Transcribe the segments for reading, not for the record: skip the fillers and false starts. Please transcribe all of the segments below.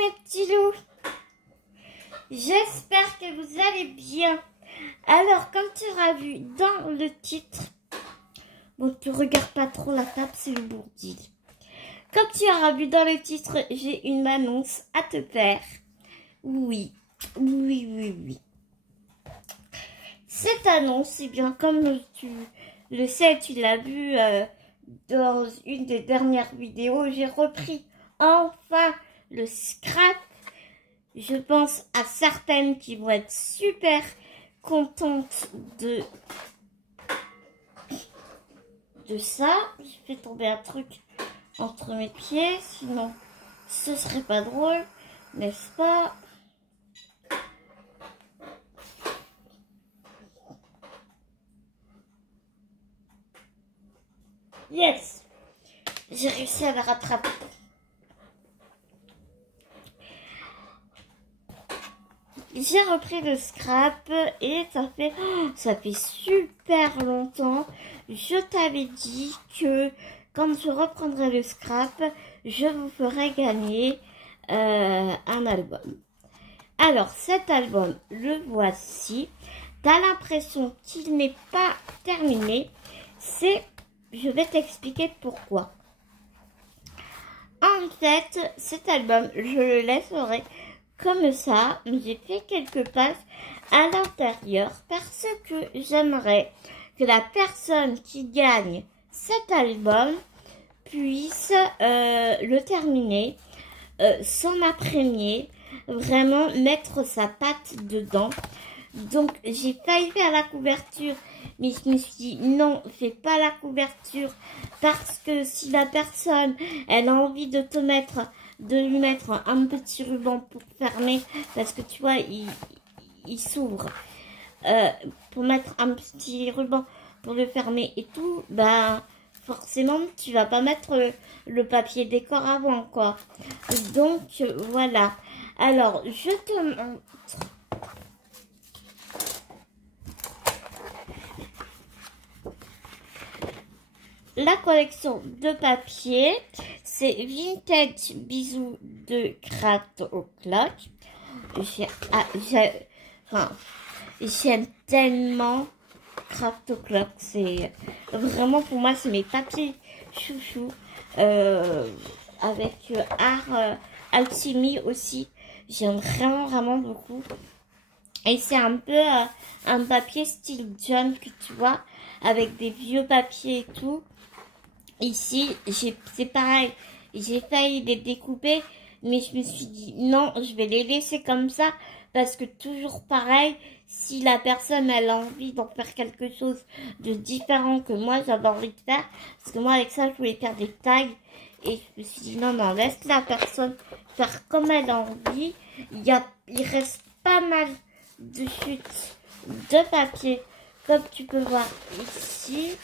mes petits loups, j'espère que vous allez bien. Alors comme tu auras vu dans le titre, bon tu regardes pas trop la table, c'est le bourdil. Comme tu auras vu dans le titre, j'ai une annonce à te faire. Oui. Cette annonce, eh bien comme tu le sais, tu l'as vu dans une des dernières vidéos, j'ai repris enfin le scrap. Je pense à certaines qui vont être super contentes de ça. Je fais tomber un truc entre mes pieds, sinon ce serait pas drôle, n'est-ce pas? Yes, j'ai réussi à la rattraper. J'ai repris le scrap et ça fait super longtemps. Je t'avais dit que quand je reprendrai le scrap, je vous ferai gagner un album. Alors cet album, le voici. T'as l'impression qu'il n'est pas terminé. Je vais t'expliquer pourquoi. En fait, cet album, je le laisserai comme ça, mais j'ai fait quelques pages à l'intérieur parce que j'aimerais que la personne qui gagne cet album puisse le terminer sans après-midi, vraiment mettre sa patte dedans. Donc j'ai failli faire la couverture, mais je me suis dit non, fais pas la couverture parce que si la personne elle a envie de lui mettre un petit ruban pour fermer, parce que tu vois il s'ouvre, pour mettre un petit ruban pour le fermer et tout, ben forcément tu vas pas mettre le papier décor avant quoi. Donc voilà. Alors je te montre la collection de papier. C'est Vintage Bisous de Craft O'Clock. J'aime tellement Craft O'Clock. C'est vraiment pour moi, c'est mes papiers chouchou. Avec Art Alchemy aussi. J'aime vraiment beaucoup. Et c'est un peu un papier style junk, tu vois, avec des vieux papiers et tout. Ici, c'est pareil, j'ai failli les découper, mais je me suis dit non, je vais les laisser comme ça, parce que toujours pareil, si la personne elle a envie d'en faire quelque chose de différent que moi j'avais envie de faire, parce que moi avec ça je voulais faire des tags, et je me suis dit non, laisse la personne faire comme elle a envie. Il reste pas mal de chutes de papier, comme tu peux voir ici.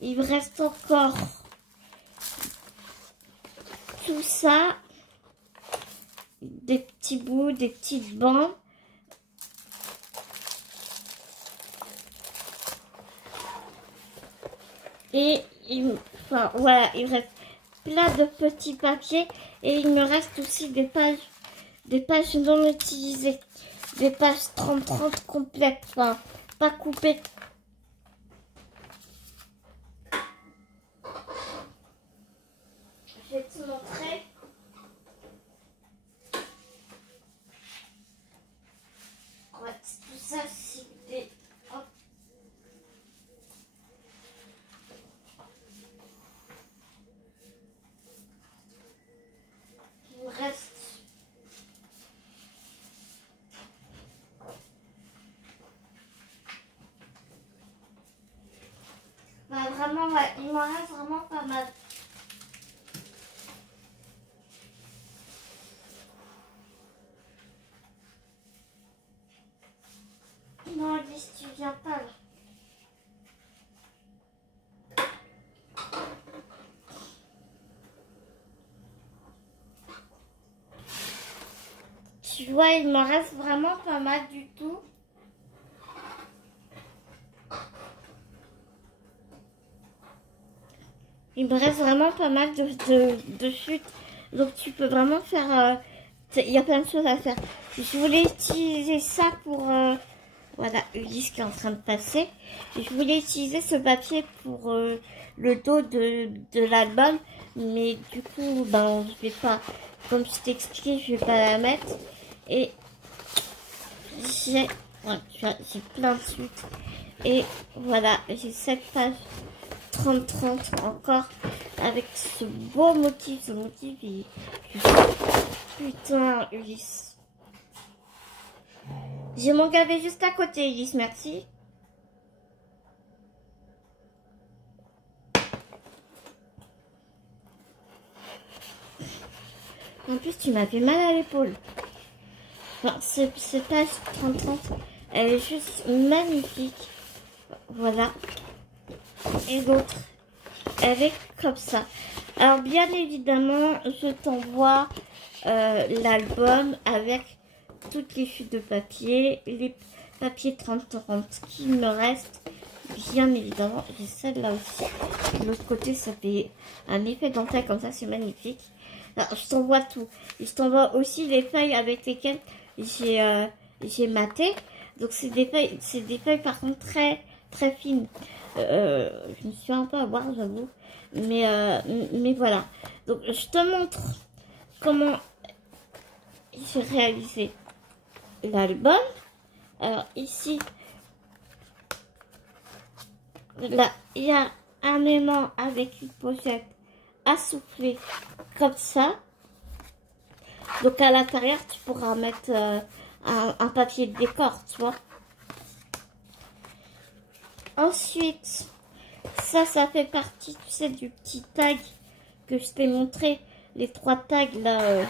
Il me reste encore tout ça, des petits bouts, des petites bandes. Et voilà, il me reste plein de petits papiers et il me reste aussi des pages non utilisées, des pages 30-30 complètes, enfin pas coupées. Je vais te montrer. Ouais, tout ça c'est des... Hop. Il me reste... Bah vraiment, ouais, il m'en reste vraiment pas mal. Non, Alice, tu viens pas là. Tu vois, il me reste vraiment pas mal du tout. Il me reste vraiment pas mal de chutes. Donc tu peux vraiment faire... il y a plein de choses à faire. Je voulais utiliser ça pour... voilà, Ulysse qui est en train de passer. Je voulais utiliser ce papier pour le dos de l'album. Mais du coup, ben, je vais pas... Comme je t'ai expliqué, je vais pas la mettre. Et j'ai... Ouais, j'ai plein de suites. Et voilà, j'ai cette page 30-30 encore avec ce beau motif. Ce motif, putain, Ulysse. J'ai mon gavet juste à côté, Ulysse, merci. En plus, tu m'as fait mal à l'épaule. Enfin, cette page 30-30, elle est juste magnifique. Voilà. Et d'autres avec comme ça. Alors bien évidemment, je t'envoie l'album avec toutes les chutes de papier, les papiers 30-30 qui me restent. Bien évidemment, j'ai celle-là aussi. De l'autre côté, ça fait un effet dentelle comme ça, c'est magnifique. Alors, je t'envoie tout. Et je t'envoie aussi les feuilles avec lesquelles j'ai maté. Donc c'est des feuilles par contre très fines. Je me suis un peu à boire, j'avoue. Mais voilà. Donc je te montre comment j'ai réalisé l'album. Alors ici, là, il y a un aimant avec une pochette assouplée comme ça. Donc à l'intérieur, tu pourras mettre un papier de décor, tu vois. Ensuite, ça fait partie, tu sais, du petit tag que je t'ai montré. Les 3 tags là.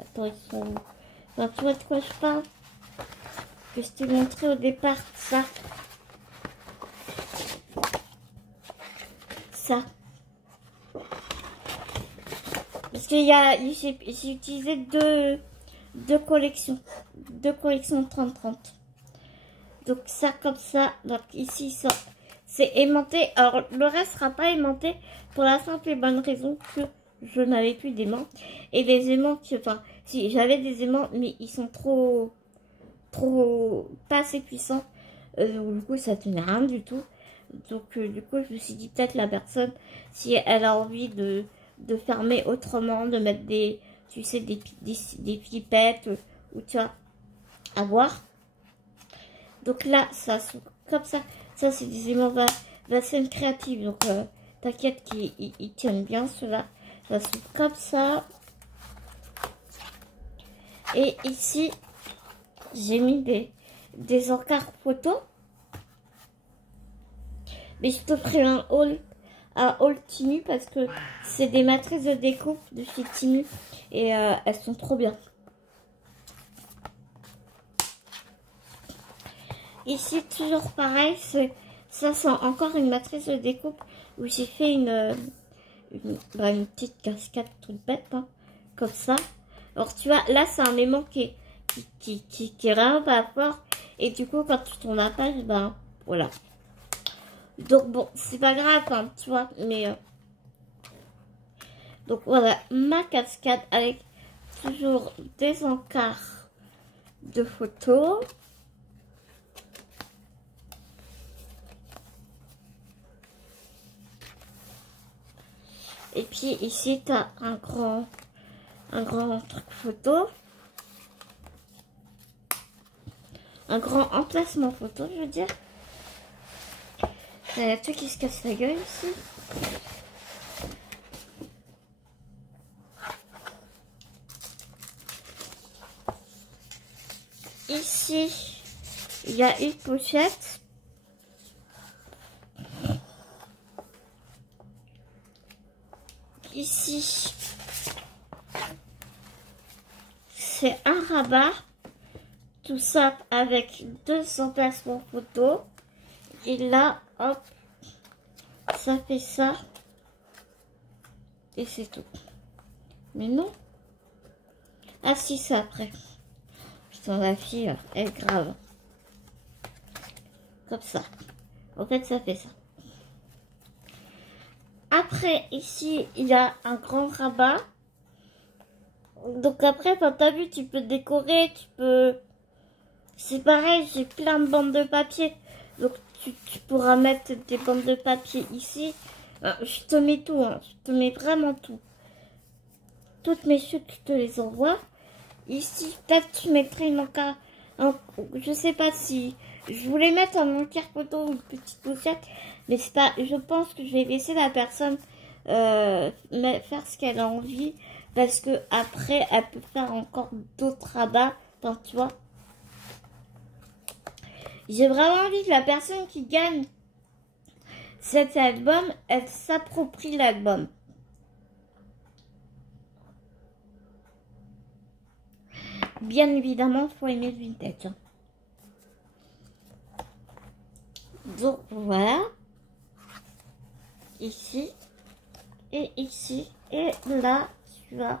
Attends, ils sont... Enfin, tu vois de quoi je parle? Que je t'ai montré au départ, ça. Ça. Parce qu'il y a... J'ai utilisé deux collections. 30-30. Donc ça comme ça. Donc ici, ça... C'est aimanté. Alors, le reste sera pas aimanté pour la simple et bonne raison que je n'avais plus d'aimants. Et les aimants, enfin, si j'avais des aimants, mais ils sont trop pas assez puissants. Donc, du coup, ça tenait rien du tout. Donc, du coup, je me suis dit peut-être la personne, si elle a envie de fermer autrement, de mettre des, tu sais, des pipettes ou tu vois, à voir. Donc là, ça s'ouvre comme ça. Ça, c'est des aimants Vaseline créative. Donc, t'inquiète qu'ils tiennent bien ceux-là. Ça s'ouvre comme ça. Et ici, j'ai mis des encarts photos. Mais je te ferai un haul Tinu parce que c'est des matrices de découpe de chez Tinu. Et elles sont trop bien. Ici, toujours pareil, ça c'est encore une matrice de découpe où j'ai fait une petite cascade toute bête, hein, comme ça. Alors tu vois, là c'est un aimant qui est vraiment pas fort. Et du coup, quand tu tournes la page, ben voilà. Donc bon, c'est pas grave, hein, tu vois, mais... donc voilà, ma cascade avec toujours des encarts de photos. Et puis ici, tu as un grand truc photo. Un grand emplacement photo, je veux dire. Il y a un truc qui se casse la gueule ici. Ici, il y a une pochette. Ici, c'est un rabat. Tout ça avec 2 emplacements photo. Et là, hop, ça fait ça. Et c'est tout. Mais non. Ah si, c'est après. Putain, la fille, elle est grave. Comme ça. En fait, ça fait ça. Après, après, ici, il y a un grand rabat. Donc après, enfin, t'as vu, tu peux décorer, tu peux... C'est pareil, j'ai plein de bandes de papier. Donc tu pourras mettre des bandes de papier ici. Je te mets tout, hein. Je te mets vraiment tout. Toutes mes chutes, je te les envoie. Ici, peut-être tu mettrais une encart... Je sais pas si... Je voulais mettre un encart photo ou une petite pochette. Mais c'est pas... Je pense que je vais laisser la personne faire ce qu'elle a envie. Parce que après, elle peut faire encore d'autres rabats. Enfin, tu vois. J'ai vraiment envie que la personne qui gagne cet album, elle s'approprie l'album. Bien évidemment, il faut aimer le vintage. Donc voilà. Ici. Et ici. Et là, tu as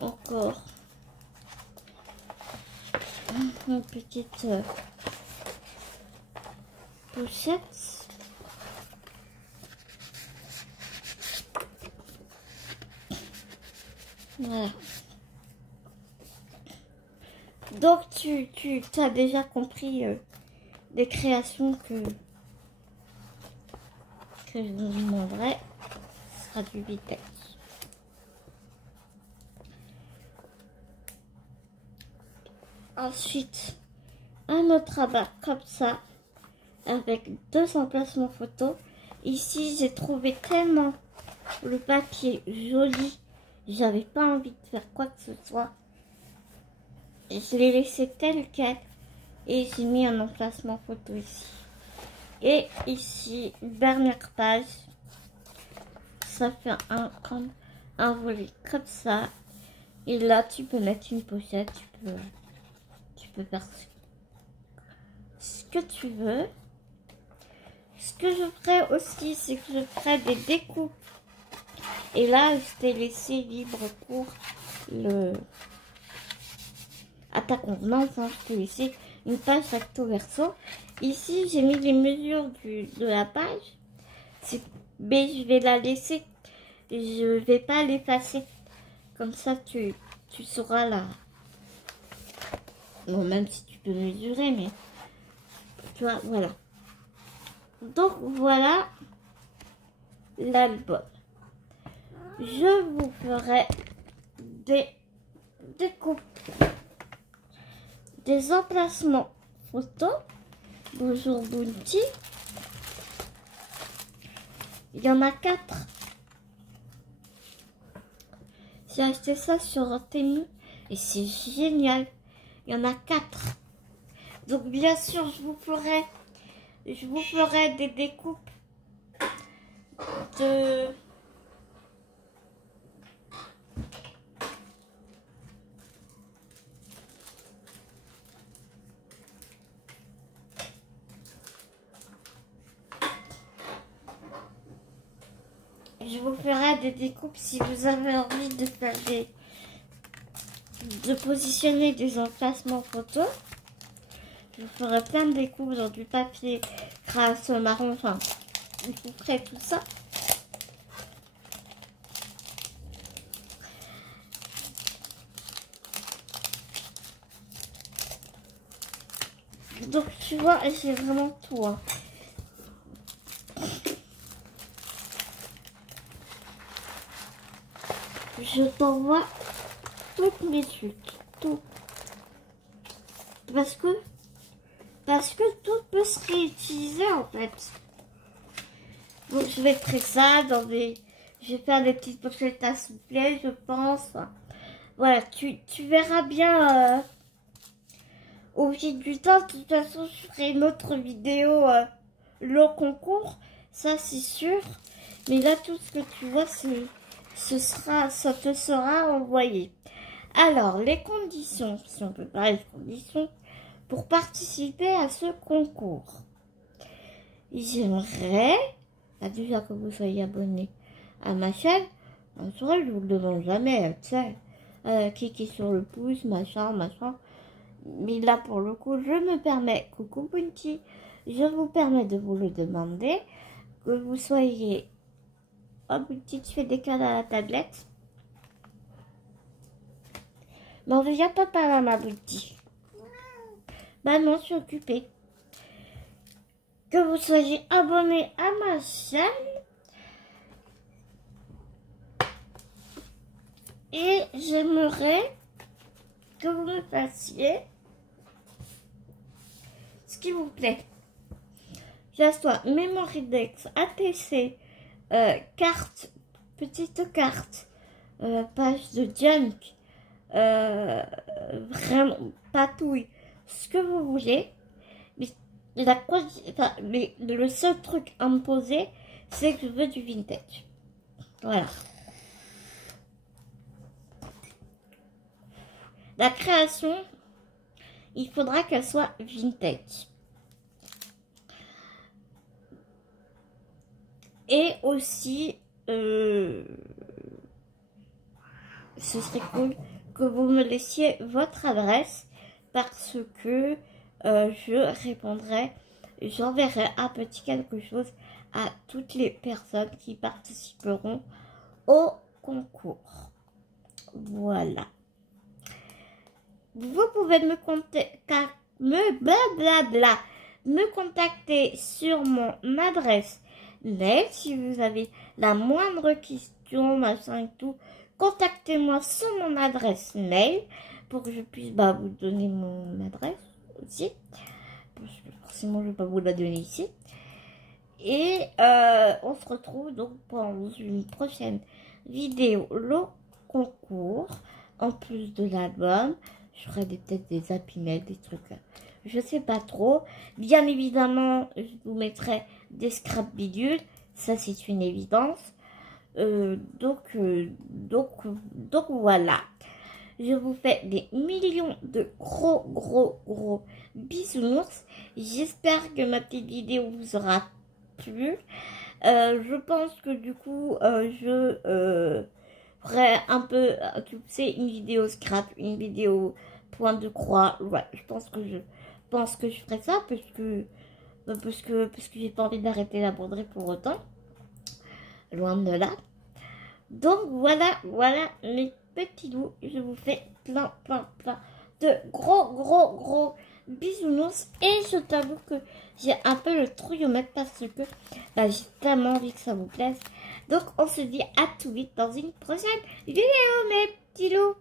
encore une petite pochette. Voilà. Donc tu as déjà compris les créations que je vous demanderai. Ce sera du vintage. Ensuite, un autre rabat comme ça, avec 2 emplacements photos. Ici, j'ai trouvé tellement le papier joli, j'avais pas envie de faire quoi que ce soit. Et je l'ai laissé tel quel et j'ai mis un emplacement photo ici. Et ici, dernière page, ça fait un volet comme ça. Et là, tu peux mettre une pochette, tu peux faire ce que tu veux. Ce que je ferai aussi, c'est que je ferai des découpes. Et là, je t'ai laissé libre cours à ta convenance. Hein, je t'ai laissé une page recto verso. Ici, j'ai mis les mesures de la page. Mais je vais la laisser. Je vais pas l'effacer. Comme ça, tu sauras là. Bon, même si tu peux mesurer, mais tu vois, voilà. Donc voilà l'album. Je vous ferai des découpes, des emplacements photos. Bonjour Bounty. Il y en a 4. J'ai acheté ça sur Temu et c'est génial. Il y en a 4. Donc bien sûr, je vous ferai des découpes de... Je vous ferai des découpes si vous avez envie de faire de positionner des emplacements photos. Je vous ferai plein de découpes dans du papier crasse marron, enfin, je vous ferai tout ça. Donc tu vois, j'ai vraiment tout. Hein. Je t'envoie toutes mes chutes, tout. Parce que tout peut se réutiliser en fait. Donc je mettrai ça dans des... Je vais faire des petites pochettes à souffler, je pense. Voilà, tu verras bien au fil du temps. De toute façon, je ferai une autre vidéo le concours, ça c'est sûr. Mais là, tout ce que tu vois, ça te sera envoyé. Alors, les conditions, si on peut parler de conditions, pour participer à ce concours. J'aimerais, déjà que vous soyez abonné à ma chaîne, en soi, je vous le demande jamais, tu sais, cliquez sur le pouce, machin. Mais là, pour le coup, je me permets, coucou Bounty, je vous permets de vous le demander, que vous soyez Oh, Bouti, tu fais des câlins à la tablette. Bon, viens papa, maman, Bouti. Bah non, je suis occupée. Que vous soyez abonné à ma chaîne. Et j'aimerais que vous me fassiez, s'il vous plaît, j'assois Memorydex, ATC, carte, petite carte, page de junk, vraiment, patouille, ce que vous voulez. Mais le seul truc à me poser, c'est que je veux du vintage. Voilà. La création, il faudra qu'elle soit vintage. Et aussi, ce serait cool que vous me laissiez votre adresse parce que je répondrai, j'enverrai un petit quelque chose à toutes les personnes qui participeront au concours. Voilà. Vous pouvez me contacter sur mon adresse mail si vous avez la moindre question, machin et tout. Contactez-moi sur mon adresse mail pour que je puisse vous donner mon adresse aussi. Parce que forcément, je ne vais pas vous la donner ici. Et on se retrouve donc pour une prochaine vidéo, le concours, en plus de l'album. Je ferai peut-être des happy mails, des trucs, je sais pas trop. Bien évidemment, je vous mettrai des scrap bidules, ça c'est une évidence. Donc voilà. Je vous fais des millions de gros bisounours. J'espère que ma petite vidéo vous aura plu. Je pense que du coup, je ferai un peu, c'est une vidéo scrap, une vidéo point de croix. Ouais, je pense que je ferai ça parce que j'ai pas envie d'arrêter la broderie pour autant. Loin de là. Donc voilà mes petits loups. Je vous fais plein de gros bisounours. Et je t'avoue que j'ai un peu le trouillomètre parce que j'ai tellement envie que ça vous plaise. Donc on se dit à tout vite dans une prochaine vidéo mes petits loups.